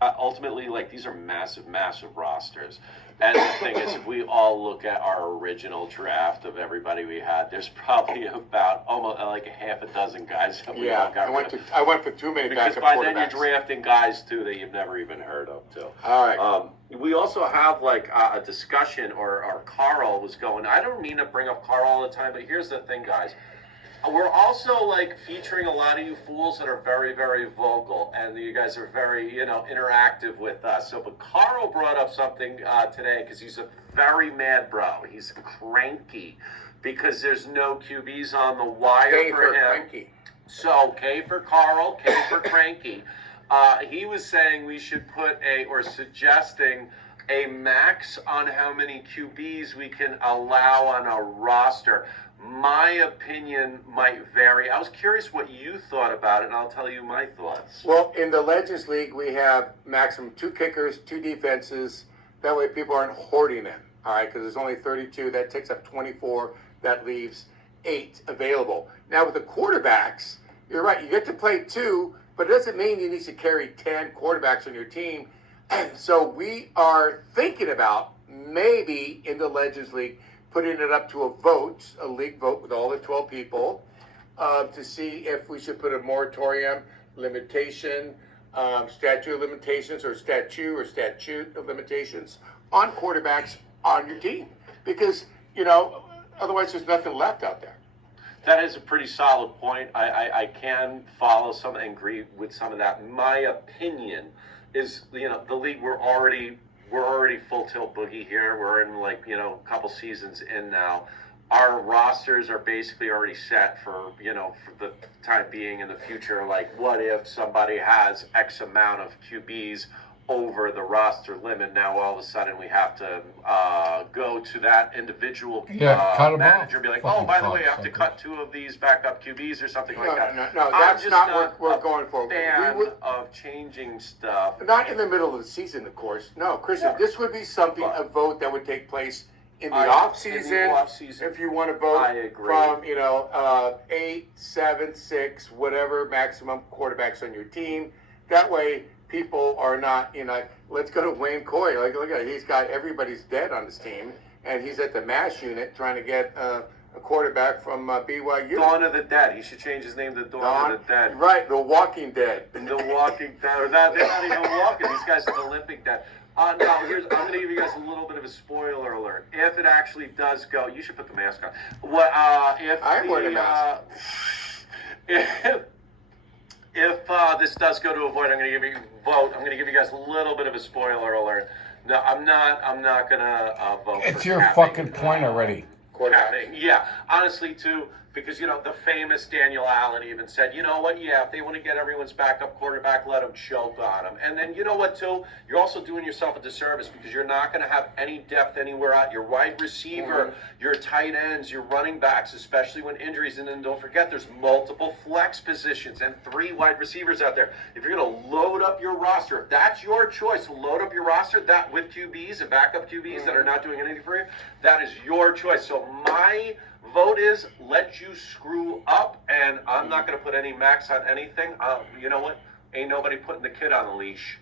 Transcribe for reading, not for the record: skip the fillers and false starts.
ultimately, like, these are massive, massive rosters. And the thing is, if we all look at our original draft of everybody we had, there's probably about almost like a half a dozen guys that we all got rid of. I went for too many Because backup by quarterbacks. then you're drafting guys too that you've never even heard of too. All right. We also have like a discussion, or Carl was going. I don't mean to bring up Carl all the time, but here's the thing, guys. We're also like featuring a lot of you fools that are very, very vocal, and you guys are very, interactive with us. So, but Carl brought up something today because he's a very mad bro. He's cranky because there's no QBs on the wire for him. Cranky. So, K for Carl, K for cranky. He was saying we should suggesting a max on how many QBs we can allow on a roster. My opinion might vary. I was curious what you thought about it, and I'll tell you my thoughts. Well, in the Legends League, we have maximum 2 kickers, 2 defenses. That way people aren't hoarding them, all right, because there's only 32. That takes up 24. That leaves 8 available. Now, with the quarterbacks, you're right. You get to play 2, but it doesn't mean you need to carry 10 quarterbacks on your team. And so we are thinking about maybe in the Legends League putting it up to a league vote with all the 12 people to see if we should put a moratorium, limitation, statute of limitations or statute of limitations on quarterbacks on your team. Because, otherwise there's nothing left out there. That is a pretty solid point. I can follow some and agree with some of that. My opinion is, the league, we're already full tilt boogie here. We're in a couple seasons in now. Our rosters are basically already set for the time being. In the future, like, what if somebody has X amount of QBs over the roster limit? Now all of a sudden we have to go to that individual manager and be like, oh, by the way, I have to cut 2 of these backup QBs or something like that. No, that's not what we're going for. Fan of changing stuff. Not in the middle of the season, of course. No, Christian, this would be something, a vote that would take place in the off season. If you want to vote from 8, 7, 6, whatever maximum quarterbacks on your team. That way people are not, let's go to Wayne Coy. Look at it. He's got everybody's dead on his team, and he's at the MASH unit trying to get a quarterback from BYU. Dawn of the Dead. He should change his name to Dawn of the Dead. Right, The Walking Dead. The Walking Dead. Or not, they're not even walking. These guys are the Olympic Dead. I'm going to give you guys a little bit of a spoiler alert. If it actually does go, you should put the mask on. I'm wearing a mask. If this does go to a vote, I'm going to give you guys a little bit of a spoiler alert. No, I'm not going to vote. It's your fucking point already. Yeah, honestly, too, because, the famous Daniel Allen even said, you know what, if they want to get everyone's backup quarterback, let them choke on them. And then, you know what, too, you're also doing yourself a disservice because you're not going to have any depth anywhere out. Your wide receiver, your tight ends, your running backs, especially when injuries. And then don't forget, there's multiple flex positions and 3 wide receivers out there. If you're going to load up your roster, if that's your choice, load up your roster that with QBs and backup QBs that are not doing anything for you, that is your choice. So my vote is let you screw up, and I'm not going to put any max on anything. You know what? Ain't nobody putting the kid on the leash.